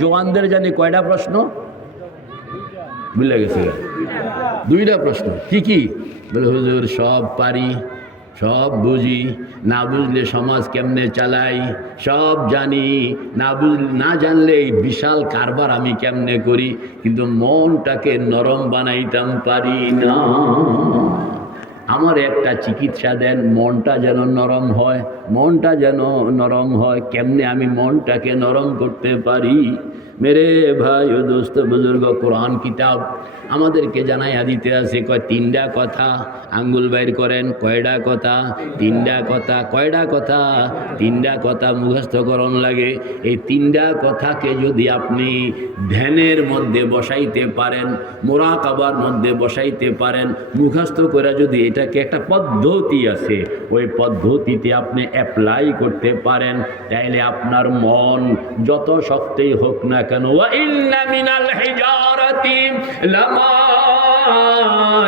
জওয়ানদের জানি কয়টা প্রশ্ন? বুঝলে গেছে। দুইটা প্রশ্ন। কি কি? বলে, হুজুর, সব পারি, সব বুঝি। না বুঝলে সমাজ কেমনে চালাই? সব জানি। না বুঝ, না জানলে এই বিশাল কারবার আমি কেমনে করি? কিন্তু মনটাকে নরম বানাইতাম পারি না। আমার একটা চিকিৎসা দেন, মনটা যেন নরম হয়। মনটা যেন নরম হয়, কেমনে আমি মনটাকে নরম করতে পারি? মেরে ভাই ও দোস্ত, বুজুর্গ, কোরআন, কিতাব। আমাদেরকে জানাইয়া দিতে আছে, কয় তিনটা কথা, আঙ্গুল বাইর করেন কয়টা কথা তিনটা কথা কয়টা কথা তিনটা কথা মুখস্থকরণ লাগে। এই তিনটা কথাকে যদি আপনি ধ্যানের মধ্যে বসাইতে পারেন, মোরাকাবার মধ্যে বসাইতে পারেন, মুখস্থ করে যদি এটাকে একটা পদ্ধতি আছে। ওই পদ্ধতিতে আপনি অ্যাপ্লাই করতে পারেন। তাইলে আপনার মন যত শক্তই হোক না কেন লামা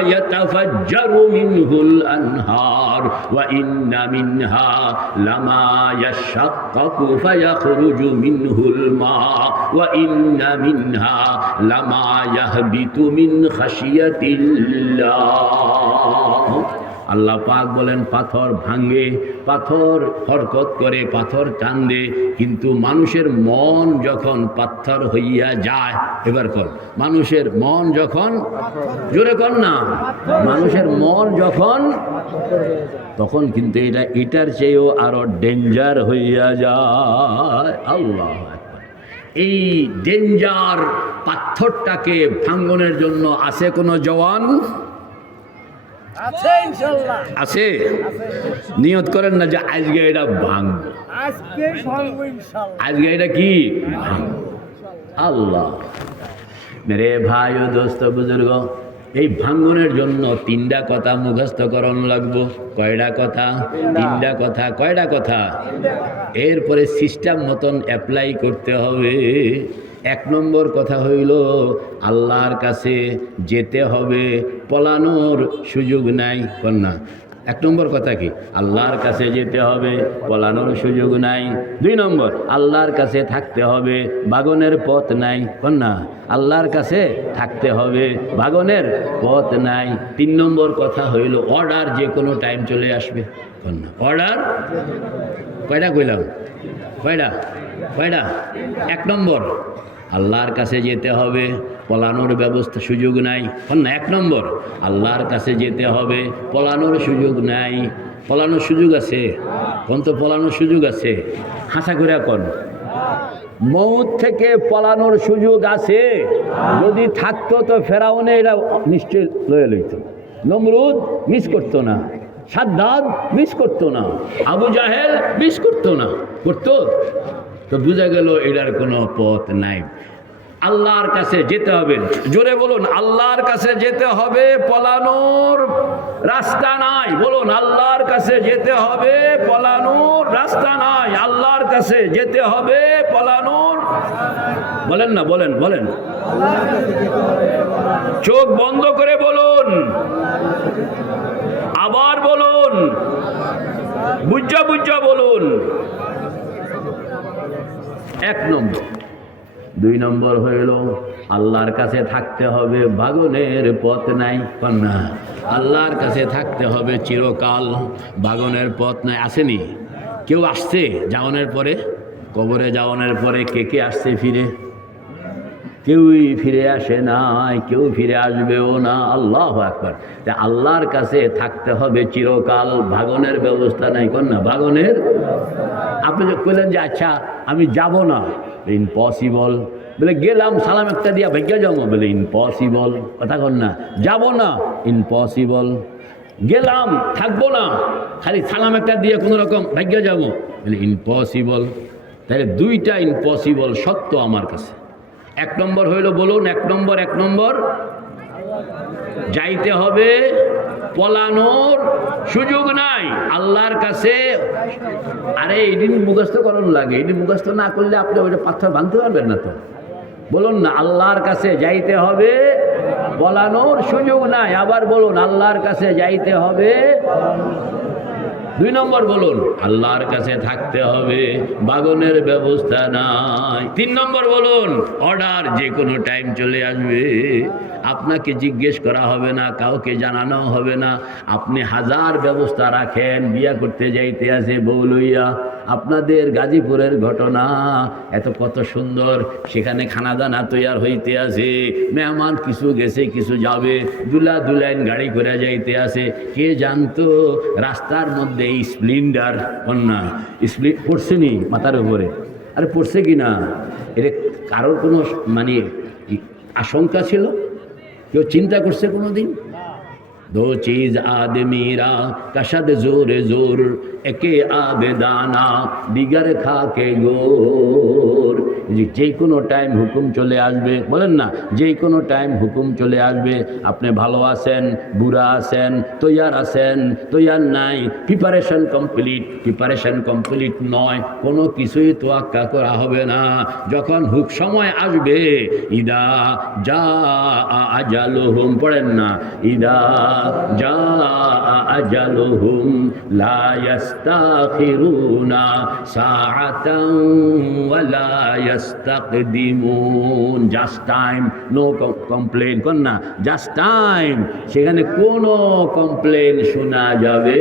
يتفجر منه الأنهار وإن منها لما يشقق فيخرج منه الماء وإن منها لما يهبط من خشية الله আল্লাহ পাক বলেন, পাথর ভাঙে, পাথর হরকত করে, পাথর কান্দে কিন্তু মানুষের মন যখন পাথর হইয়া যায়, এবার কর, মানুষের মন যখন, জোরে কর না, মানুষের মন যখন, তখন কিন্তু এটা, এটার চেয়েও আরও ডেঞ্জার হইয়া যায়। আল্লাহ এই ডেঞ্জার পাথরটাকে ভাঙ্গনের জন্য আছে কোনো জওয়ান? আছে নিয়ত করেন না যে আজকে এটা ভাঙ আজকে ভাঙবো ইনশাল্লাহ আজকে এটা কি? আল্লাহ। মেরে ভাই ও দোস্ত বুজুর্গ এই ভাঙ্গনের জন্য তিনটা কথা মুখস্থকরণ লাগবো। কয়টা কথা? তিনটা। কথা। কয়টা কথা? এরপরে সিস্টেম মতন অ্যাপ্লাই করতে হবে। এক নম্বর কথা হইল আল্লাহর কাছে যেতে হবে পলানোর সুযোগ নাই কন্যা। এক নম্বর কথা কি? আল্লাহর কাছে যেতে হবে, পলানোর সুযোগ নাই। দুই নম্বর, আল্লাহর কাছে থাকতে হবে, বাগনের পথ নাই। কন্যা, আল্লাহর কাছে থাকতে হবে, বাগনের পথ নাই। তিন নম্বর কথা হইল অর্ডার যে কোনো টাইম চলে আসবে। কন্যা অর্ডার কয়টা কইলাম? কয়টা? কয়টা? এক নম্বর আল্লাহর কাছে যেতে হবে, পলানোর ব্যবস্থা সুযোগ নাই। না, এক নম্বর, আল্লাহর কাছে যেতে হবে, পলানোর সুযোগ নাই। পলানোর সুযোগ আছে, কোন তো পলানোর সুযোগ আছে? হাসা করে কন। মৌত থেকে পলানোর সুযোগ আছে, যদি থাকতো তো ফেরাউনে এরা নিশ্চয় লয়ে লইত। নমরুদ মিস করতো না সাদ্দাদ মিস করতো না, আবু জাহেল মিস করতো না, করতো? তো বোঝা গেল এটার কোনো পথ নাই। আল্লাহর কাছে যেতে হবে। জোরে বলুন, আল্লাহর কাছে যেতে হবে পলানোর রাস্তা নাই। বলুন, আল্লাহর কাছে যেতে হবে পলানোর রাস্তা নাই। আল্লাহর কাছে যেতে হবে পলানোর বলেন না, বলেন বলেন। চোখ বন্ধ করে বলুন। আবার বলুন। বুঝা বুঝা বলুন। এক নম্বর। দুই নম্বর হইল, আল্লাহর কাছে থাকতে হবে, বাগনের পথ নাই, কন্যা। আল্লাহর কাছে থাকতে হবে চিরকাল, বাগনের পথ নাই। আসেনি? কেউ আসছে যাওয়ানের পরে? কবরে যাওয়ানের পরে কে কে আসছে ফিরে? কেউই ফিরে আসে নাই, কেউ ফিরে আসবেও না, আল্লাহ একবার তা আল্লাহর কাছে থাকতে হবে চিরকাল, ভাগনের ব্যবস্থা নাই কর না? ভাগনের? আপনি যে কইলেন যে আচ্ছা আমি যাব না। ইম্পসিবল বলে, গেলাম, সালাম একটা দিয়া, ভাগ্য যাব বলে ইম্পসিবল কথা কন না। যাব না। ইম্পসিবল গেলাম, থাকব না। খালি সালাম একটা দিয়ে, কোনো রকম ভাগ্য যাব বলে ইম্পসিবল তাহলে দুইটা ইম্পসিবল সত্য আমার কাছে। এক নম্বর হইল বলুন, এক নম্বর এক নম্বর। যাইতে হবে, পলানোর সুযোগ নাই। আল্লাহর কাছে, আরে এদিন মুখস্থ করণ লাগে। এদিন মুখস্থ না করলে আপনি ওইটা পাথর ভাঙতে পারবেন না তো। বলুন না, আল্লাহর কাছে যাইতে হবে বলানোর সুযোগ নাই। আবার বলুন, আল্লাহর কাছে যাইতে হবে দুই নম্বর বলুন, আল্লাহর কাছে থাকতে হবে, বাগনের ব্যবস্থা নাই। তিন নম্বর বলুন অর্ডার যে কোনো টাইম চলে আসবে। আপনাকে জিজ্ঞেস করা হবে না, কাউকে জানানো হবে না। আপনি হাজার ব্যবস্থা রাখেন, বিয়া করতে যাইতে আছে বউ লইয়া। আপনাদের গাজীপুরের ঘটনা এত কত সুন্দর, সেখানে খানা দানা তৈয়ার হইতে আছে। মেহমান কিছু গেছে, কিছু যাবে দুলা দুলাইন গাড়ি করে যাইতে আছে। কে জানতো, রাস্তার মধ্যে এই স্প্লিন্ডার কন্যা স্প্লি, পড়ছে নি মাথার উপরে? আরে পড়ছে কি না? এটা কারোর কোনো মানে আশঙ্কা ছিল? কেউ চিন্তা করছে কোনো দিন दो चीज आदमी रा कशद जोर जोर একে আবে দানা দিগার খাকে গোর যে যে কোনো টাইম হুকুম চলে আসবে বলেন না যে কোনো টাইম হুকুম চলে আসবে আপনি ভালো আছেন বুড়া আছেন তৈয়ার আছেন তৈয়ার নাই প্রিপারেশন কমপ্লিট প্রিপারেশন কমপ্লিট নয় কোনো কিছুই তোয়াক্কা করা হবে না যখন হুক সময় আসবে ইদা যা আজালুহুম পড়েন না ইদা যা আজালুহুম লা ইয়াস্তাখিরুনা সাআতান ওয়া লা ইয়াস্তাকদিমুন জাস্ট টাইম নো কমপ্লেন কোন না? জাস্ট টাইম সেখানে কোনো কমপ্লেন শোনা যাবে